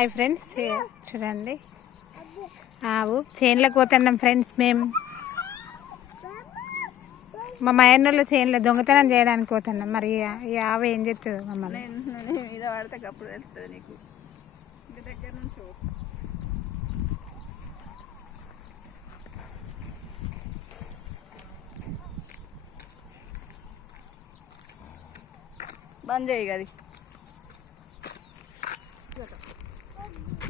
Hi friends. చూడండి. ఆవు చేన్లకు పోతున్నాం ఫ్రెండ్స్ మేము మా మయన్నోళ్ళు చేనులో దొంగతనం చేయడానికి పోతున్నాం. మరి ఈ ఆవు ఏం చెప్తుంది మమ్మల్ని. మీద నీకు. బంద్ చేయి అది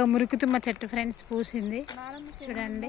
ఆగ మురుకుతుమ్మ చెట్టు ఫ్రెండ్స్ పూసింది. చూడండి.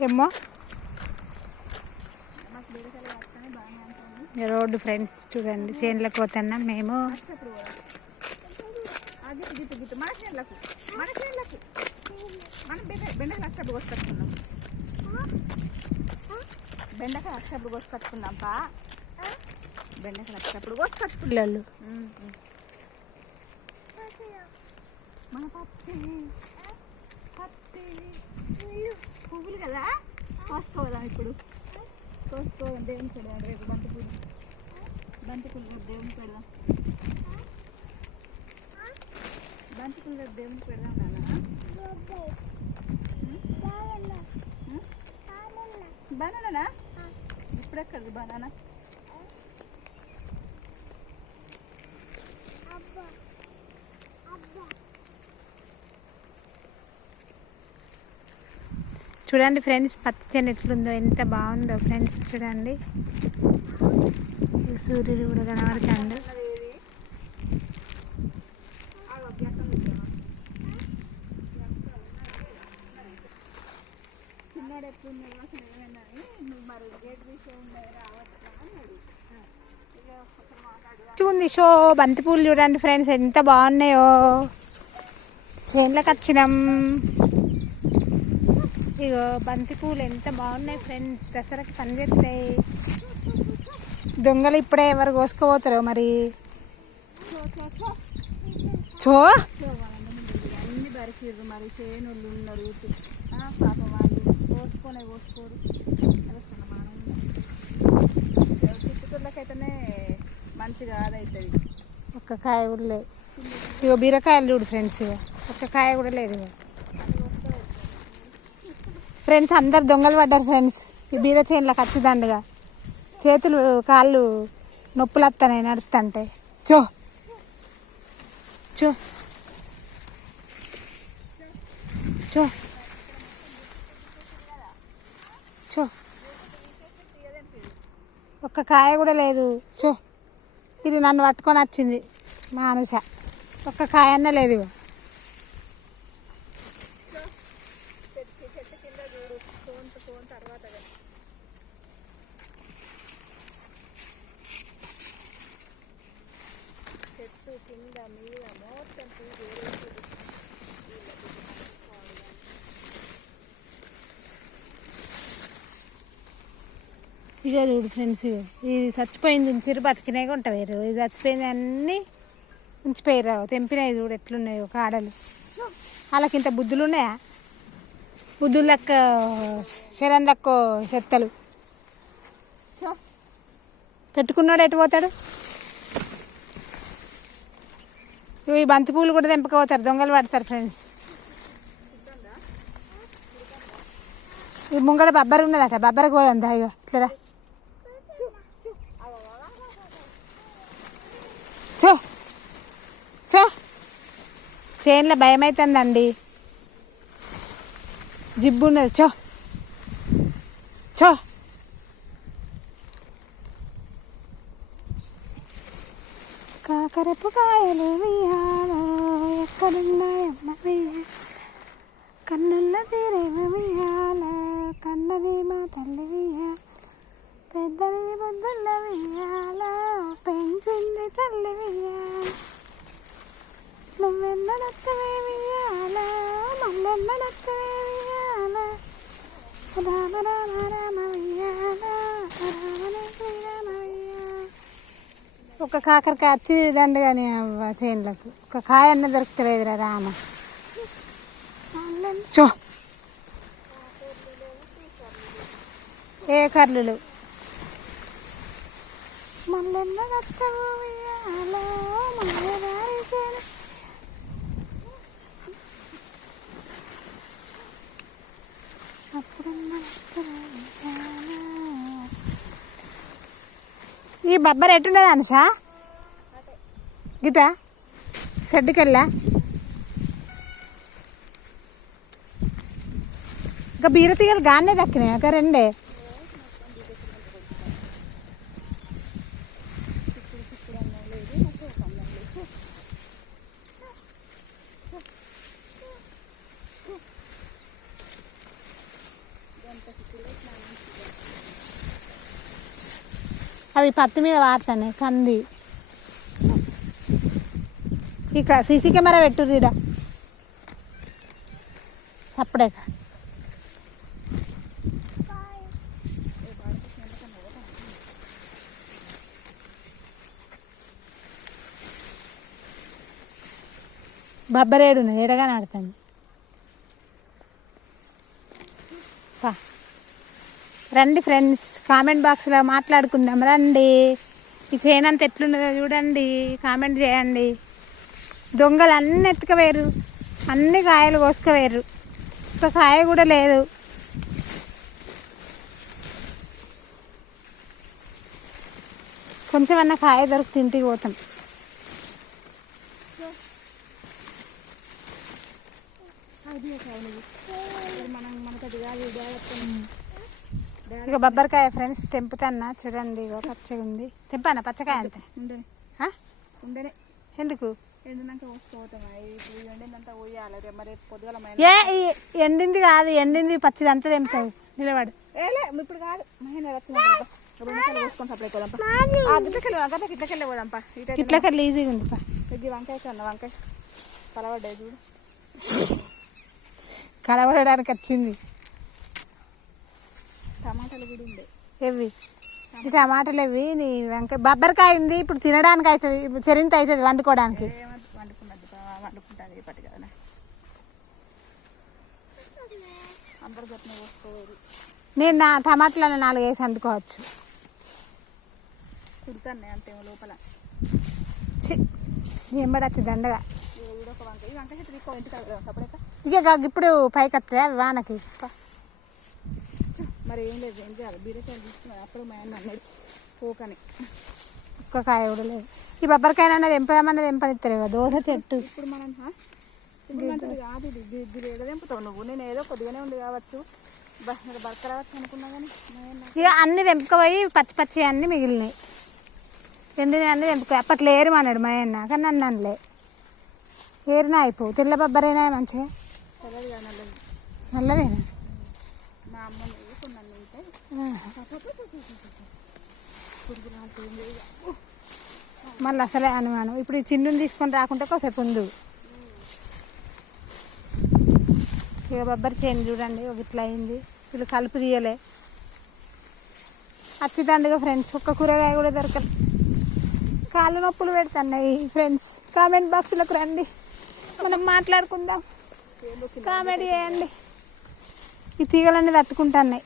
మన చేనులకు మనం బెండ బెండకాయలు అష్టప్పుడు కోసుకొచ్చుకున్నాం బెండకాయలు అష్టప్పుడు కోసుకొచ్చుకున్నాం బా బెండకాయలు అష్టప్పుడు కోసుకొచ్చుకున్నాం పిల్లలు. మన పత్తి పత్తి పువ్వులు కదా? కోసుకోవాలా ఇప్పుడు? కోసుకోవాలి దేవుని పెడదాం రేపు బంతి పూలు బంతి పూలు రేపు దేవుని పెడదాం బంతి పూలు రేపు దేవుని పెడదాం నాన్న బనానా ఇప్పుడు ఎక్కడిది బనానా చూడండి ఫ్రెండ్స్ పత్తి చేను ఎట్లుందో ఎంత బాగుందో ఫ్రెండ్స్ చూడండి. సూర్యుడు కూడా కనబడుతాడు. ఉంది షో? బంతి పూలు చూడండి ఫ్రెండ్స్ ఎంత బాగున్నాయో. చేనులకు వచ్చినాం. ఇగో బంతి పూలు ఎంత బాగున్నాయి ఫ్రెండ్స్ దసరాకి పనిచేస్తాయి దొంగలు ఇప్పుడే ఎవరు కోసుకోపోతారో మరి? చో! అన్ని బరికిర్రు మరి చేనుళ్ళు ఉన్నారు. పాపం వాళ్ళు కోసుకొనే కోసుకోరు. తెలుస్తున్న మానం చుట్టుకుళ్ళకైతేనే మంచి కాదవుతుంది ఒక్క కాయ కూడా లేదు. ఇగో బీరకాయలు చూడు ఫ్రెండ్స్ ఇగో. ఒక్క కాయ కూడా లేదు ఇగో. ఫ్రెండ్స్ అందరు దొంగలు పడ్డారు ఫ్రెండ్స్ ఈ బీద చేనులకు ఖచ్చితంగా చేతులు కాళ్ళు నొప్పులు వస్తాయి నడుస్తుంటే చో. చో. చో. చో. ఒక్క కాయ కూడా లేదు. చో. ఇది నన్ను పట్టుకొని వచ్చింది మా అనుష. ఒక్క కాయ అన్న లేదు ఇగో. చెట్టు చెట్టు కింద చూడు ఫోన్ ఫోన్ తర్వాత చెట్టు కింద మీద మొత్తం పూజ ఇగో చూడు ఫ్రెండ్స్ ఇది. చచ్చిపోయింది ఉంచిరు బతికినాయి ఉంటారు ఇది చచ్చిపోయింది అన్నీ ఉంచిపోయారు తెంపినాయి చూడు ఎట్లున్నాయో కాడలు వాళ్ళకి ఇంత బుద్ధులు ఉన్నాయా? బుద్ధులు లెక్క శరం తక్కువ చెత్తలు. పెట్టుకున్నాడు ఎటు పోతాడు? ఈ బంతి పూలు కూడా తెంపకపోతారు దొంగలు పడతారు ఫ్రెండ్స్ ఈ ముంగడ బబ్బర్ ఉన్నదట బబ్బర్ పోదండి ఇక ఇట్లరా చో చో. చేనులో భయం అవుతుందండి జిబ్బు ఉన్నది చో. చో. కాకరపు కాయలు వియాలో ఎక్కడున్నాయమ్మ వియాలో కన్నుల్ల తీరేమ వియాల కన్నది మా తల్లి వియాల పెద్దవి బుద్ధుల వియాల పెంచింది తల్లి వియాల నువ్వెన్న నక్కవే వియాల మల్లెన్న నక్కవే వియాల రామ రామ రామ వియాల రామ ఒక కాకరకాయ వచ్చి దండు కానీ చేనులకు. ఒక కాయ అన్న దొరుకుతలేదురా రామ. చో. ఏ కర్లులు మల్లెన్న ఈ బబ్బర్ ఎట్టున్నది అనుషా? గిట? షెడ్డుకెళ్ళా? ఇంకా బీరతీగలు గానే దక్కినాయి ఒక రెండే. అవి పత్తి మీద వాడతాను కంది. ఇక సీసీ కెమెరా పెట్టు రీడ సప్పుడేక. బబ్బరేడు ఉన్నది ఎడగానే పా. రండి ఫ్రెండ్స్ కామెంట్ బాక్స్లో మాట్లాడుకుందాం రండి. ఈ చేయనంత ఎట్లున్నదో చూడండి కామెంట్ చేయండి. దొంగలు అన్ని ఎత్తుకవేరు అన్ని కాయలు కోసుకవేరు ఒక కాయ కూడా లేదు. కొంచెం అన్న కాయ దొరికి ఇంటికి పోతాం. మనం మనకు అది కాదు ఇక బొబ్బరికాయ ఫ్రెండ్స్ తెంపుతాన్నా. చూడండి ఇగో పచ్చగా ఉంది. తెంపానా పచ్చకాయ అంతే? ఉండని ఎందుకు? ఏ ఎండింది కాదు. ఎండింది పచ్చిది అంతా తెంపుతావు. నిలబడు. ఇప్పుడు కాదు. మహేంద్ర వచ్చిన రెండు నిమిషాలు పోసుకొని సపరేట్ పోదాంపా. ఆ గిట్లకెళ్ళి గట్ల గిట్లకెళ్ళి పోదాంపా. ఇటు ఇట్లా కల్లి ఈజీగా ఉంది. ఇది వంకాయ వంకాయ. కలవడ్డాయి చూడు. కలవడడానికి వచ్చింది. టమాటాలు కూడా ఉండే. ఇవి ఈ టమాటాలు ఇవి నీ వంకాయ బొబ్బరికాయ ఉంది ఇప్పుడు తినడానికి అవుతుంది ఇప్పుడు చెరింత అవుతుంది వండుకోవడానికి. వండుకున్నది కదా అందరు గట్టిన నేను నా టమాటాలను నాలుగు వేసి వండుకోవచ్చు. కుడుతున్నాయి అంతే లోపల. చి ఎంబడి వచ్చి దండగా. ఇక ఈడ ఒక వంకాయ ఈ మరి ఏం లేదు ఏం చేయాలి? బీరకాయలు తీసుకున్నాడు అప్పుడు మా ఆయన అన్నాడు పోకని. ఒక్క కాయ కూడా లేదు. ఈ బొబ్బరికాయ అన్నది ఎంపదామన్నది ఎంపనిస్తారు కదా దోశ చెట్టు. ఇప్పుడు మనం హా? ఇప్పుడు మనది కాదు ఇది ఇది- ఇది ఏదో తెంపుతావు నువ్వు? నేను ఏదో కొద్దిగానే ఉంది కావచ్చు. బరక రావచ్చు అనుకున్నా కానీ ఇక అన్ని తెంపుకపోయి పచ్చి పచ్చి అన్ని మిగిలినాయి. ఎండిన అన్ని తెంపుకో? అప్పట్లో ఏరుమన్నాడు మా అన్న కానీ నన్ను అనలే. ఏరినా అయిపోవు. తెల్ల బొబ్బరైనా మంచిగా. నల్లదేనా మా అమ్మ నెయ్యి కొన్ని అన్నీ ఉంటాయి మళ్ళీ అసలే అనుమానం ఇప్పుడు ఈ చిన్నుని తీసుకొని రాకుంటే కొసేపు ఉంది ఇక బొబ్బరి చేను చూడండి ఒక ఇట్లా అయింది. వీళ్ళు కలుపు తీయలే. అచ్చిదండిగా ఫ్రెండ్స్ ఒక్క కూరగాయ కూడా దొరకదు. కాళ్ళు నొప్పులు పెడుతున్నాయి ఫ్రెండ్స్ కామెంట్ బాక్స్లోకి రండి. మనం మాట్లాడుకుందాం. కామెడీ చేయండి. ఈ తీగలన్నీ తట్టుకుంటున్నాయి.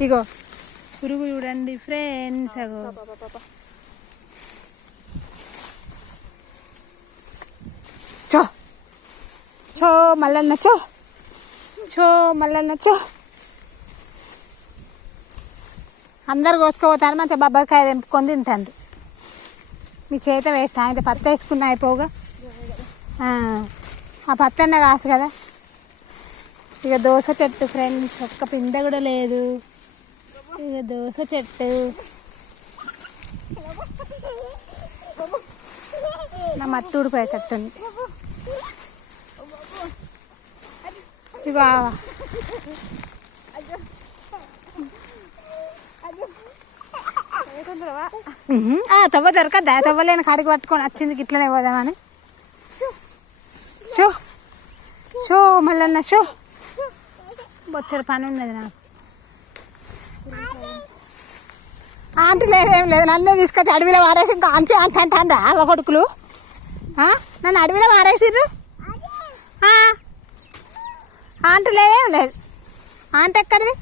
ఇగో. పురుగు చూడండి ఫ్రెండ్స్ అగో. చో. చో మల్లన్న చో. చో మల్లన్న చో. అందరు కోసుకోపోతారు మంచిగా బొబ్బరికాయ తెంపుకొని తింటారు మీ చేత వేస్ట్ ఆయన పత్తి వేసుకున్న అయిపోగా ఆ, ఆ పత్తి అన్న కాసు కదా. ఇక దోశ చెట్టు ఫ్రెండ్స్ ఒక్క పిండ కూడా లేదు. ఇక దోశ చెట్టు. నా మట్టి ఊడిపోయేటట్టుంది ఇక తవ్వ దొరకద్దా? తవ్వలేని కాడికి పట్టుకొని వచ్చింది ఇట్లనే పోదామని. షో. షో మళ్ళీ షో. బొచ్చడి పని ఉన్నది నాకు. ఆంటీ లేదేం లేదు. నన్ను తీసుకొచ్చి అడవిలో వారేసి ఇంకా ఆంటీ ఆంటీ అంటాను రా కొడుకులు. నన్ను అడవిలో వారేసిర్రు? ఆ. ఆంటీ లేదేం లేదు. ఆంటీ ఎక్కడిది?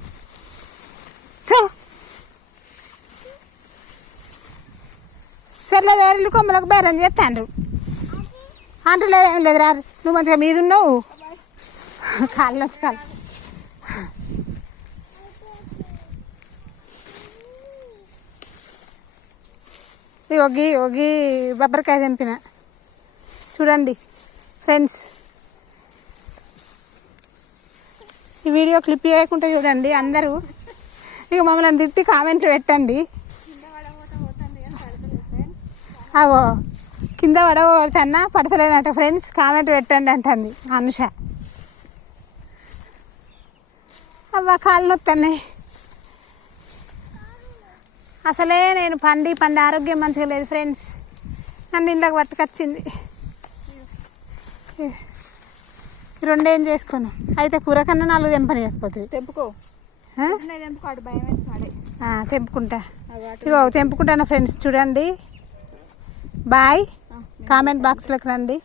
చూ. సర్లే దేరులు కొమ్మలకు బేరం చేస్తాండ్రు. ఆంటీ లేదేం లేదు రా నువ్వు మంచిగా మీద ఉన్నావు కాళ్ళు వచ్చి కాళ్ళు ఒగి ఒగి బొబ్బరికాయ తెంపిన. చూడండి ఫ్రెండ్స్. ఈ వీడియో క్లిప్ చేయకుండా చూడండి అందరూ ఇక మమ్మల్ని తిట్టి కామెంట్లు పెట్టండి. అగో కింద పడగొడుతున్నా పడతలేనట ఫ్రెండ్స్ కామెంట్ పెట్టండి అంటుంది అనుష అవ్వ కాళ్ళు నొత్తన్నాయి. అసలే నేను పండి పండి ఆరోగ్యం మంచిగా లేదు ఫ్రెండ్స్ నన్ను ఇంట్లోకి పట్టుకొచ్చింది. రెండేం చేసుకోను? అయితే కూర కన్నా నాలుగు ఆ? చిన్నది తెంపుకో తెంపుకుంటా. ఇగో తెంపుకుంటాను ఫ్రెండ్స్ చూడండి. బాయ్ కామెంట్ బాక్స్లోకి రండి.